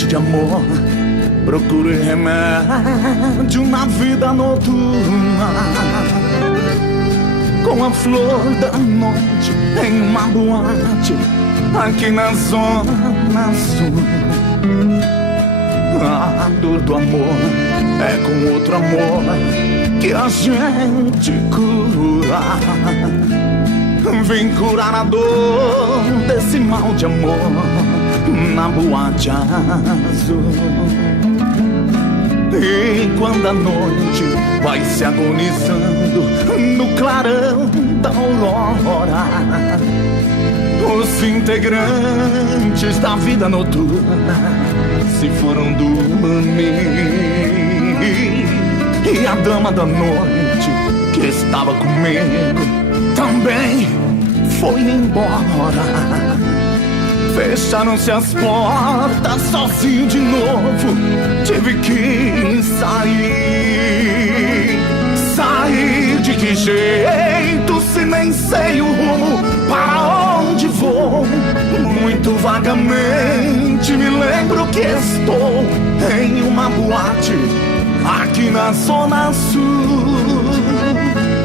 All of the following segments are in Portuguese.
noite de amor, procure remédio na vida noturna. Com a flor da noite em uma boate aqui na zona sul. A dor do amor é com outro amor que a gente cura. Vem curar a dor desse mal de amor na boate azul. E quando a noite vai se agonizando no clarão da aurora, os integrantes da vida noturna se foram dormir. E a dama da noite que estava comigo também foi embora. Fecharam-se as portas, sozinho de novo tive que sair. Sair de que jeito se nem sei o rumo para onde vou? Muito vagamente me lembro que estou em uma boate aqui na zona sul.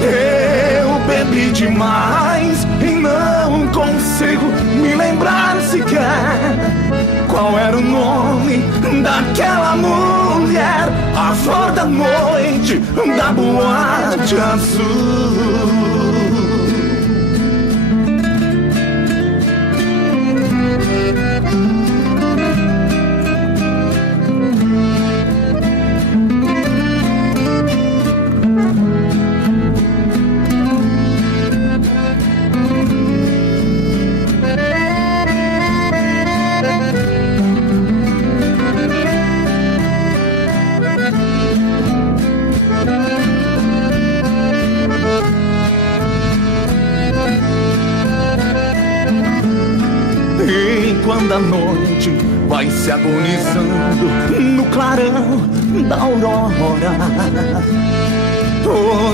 Eu bebi demais e não consigo me lembrar sequer qual era o nome daquela mulher, a flor da noite da boate azul. Quando a noite vai se agonizando no clarão da aurora,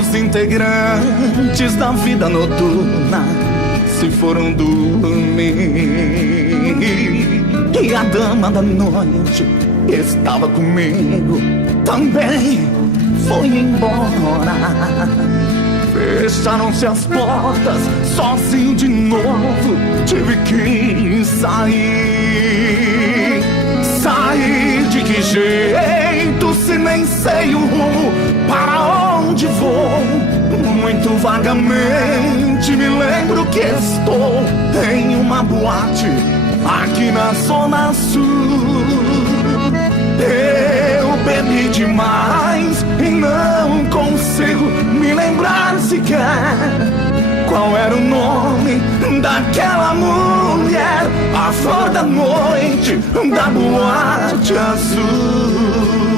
os integrantes da vida noturna se foram dormir. E a dama da noite que estava comigo também foi embora. Fecharam-se as portas, sozinho de novo tive que sair. Sair de que jeito se nem sei o rumo para onde vou? Muito vagamente me lembro que estou em uma boate aqui na zona sul. Eu bebi demais e não consigo me lembrar sequer qual era o nome daquela mulher, a flor da noite da boate azul.